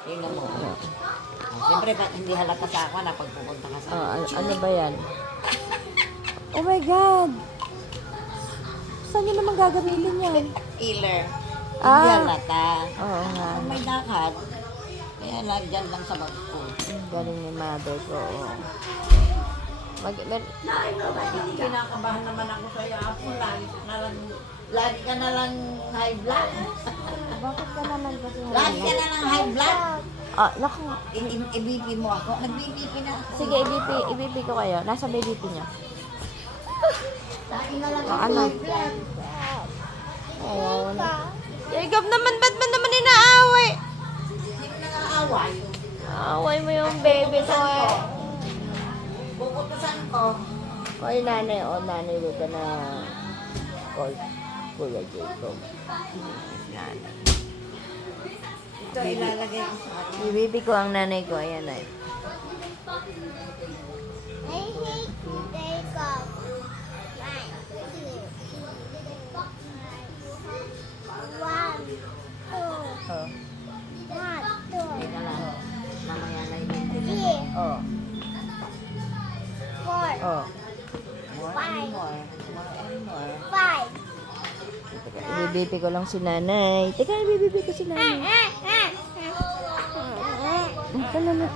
Tingnan mo. Siyempre, hindi halata sa ako na pagpupunta ka sa Ano ba yan? Oh my God! Saan nyo naman gagamitin yan? Healer. Hindi halata. Oo nga. Kung may dakad, kaya lang dyan lang sa bag ko. Galing ni mother ko. Oo. Kinakabahan naman ako sa Apo. Lagi ka na lang high blood. Bakit ka naman kasi Lagi ka na lang high blood. Naku. I-BP mo ako. Nag-BP na ako. Sige, i-BP ko kayo. Nasa may BP niya. Lagi na lang ako Ano? high blood. Oo. Jacob naman, ba't mo naman inaaway? Sino nang-aaway? Aaway mo yung baby ko eh. Bukutusan ko. Oy, nanay, nanay, huwag ka na call Kuya Jacob. Nanay. Ito ilalagay ko sa akin. I-baby ko ang nanay ko. Ayan ay. I hate Jacob. One, two, Oh. one, two, Teka lang. Mamaya na yun. three, Oh. four, Oh. More and more. More and more. five. I-baby ko lang si nanay. Teka, i-baby ko si nanay. Ito na na.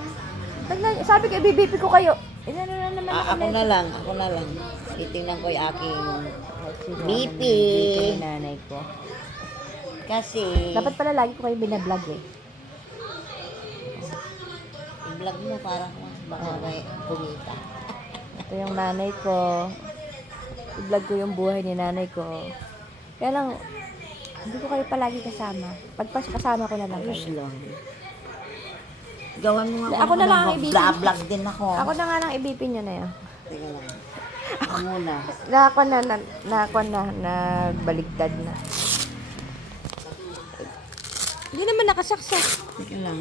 Sabi ko, i-baby ko kayo. Ito na naman. Ako na lang. Ako na lang. Titingnan ko yung aking BP. Ni nanay ko. Kasi Dapat pala lagi ko kayo binablog eh. i-vlog mo para baka may kumita. Ito yung nanay ko. I-vlog ko yung buhay ni nanay ko. Kaya lang, hindi ko kayo palagi kasama. Kasama ko na lang Ayos kayo. lang. Gawan mo nga Ako na lang ang ibibig. Vlog din ako. Ako na nga lang ibipin nyo na yun. Teka lang. Ako muna. Nagbaligtad na. Hindi naman nakasaksak. Teka lang.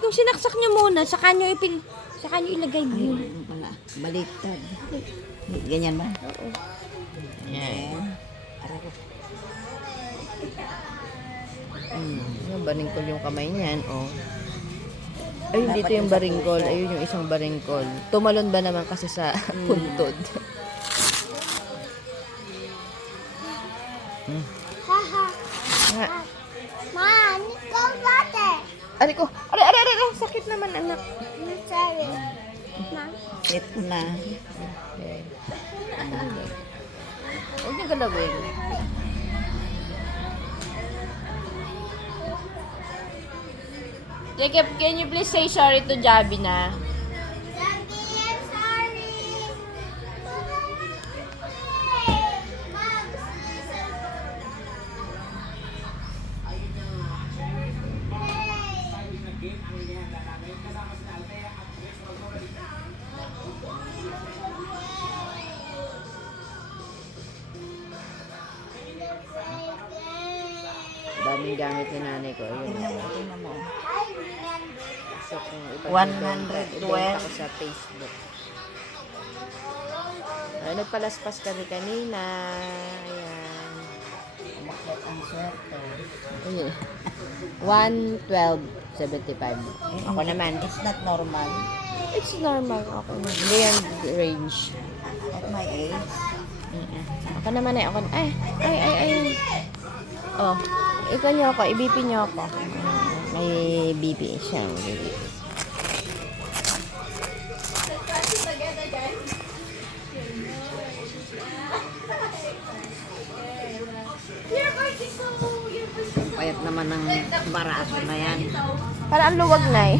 Kung sinaksak nyo muna, saka nyo ilagay Ay, yun. ano pala. Baliktad. Ganyan ba? Oo. Yan. Aray ko. Baringkol yung kamay niyan, oh. Ayun, dito yung baringkol. Ayun yung isang baringkol. Tumalon ba naman kasi sa puntod? Haha. Nga. Man, go water. Aray ko. Aray. Sakit naman, anak. I'm sorry. Mom. Ito na. Okay. Huwag niyo galawin. Jacob, can you please say sorry to Javi na? Daddy, I'm sorry. Mom, Daming gamit ni nanay ko. Ayun. Tingnan mo. So, kung 112. ibenta ko sa Facebook. Ay, nagpalaspas kami kanina. Ayan. Bakit ang swerte? Ayun. 112.75. Ako naman. It's not normal. It's normal. Okay na. Hindi yan range. At my age. Ako naman eh. Ako, ay. Oh. Ikaw niyo ako. I-BP niyo ako. May BP siya. May BP. Payat naman ng baraso na yan. Para ang luwag na eh.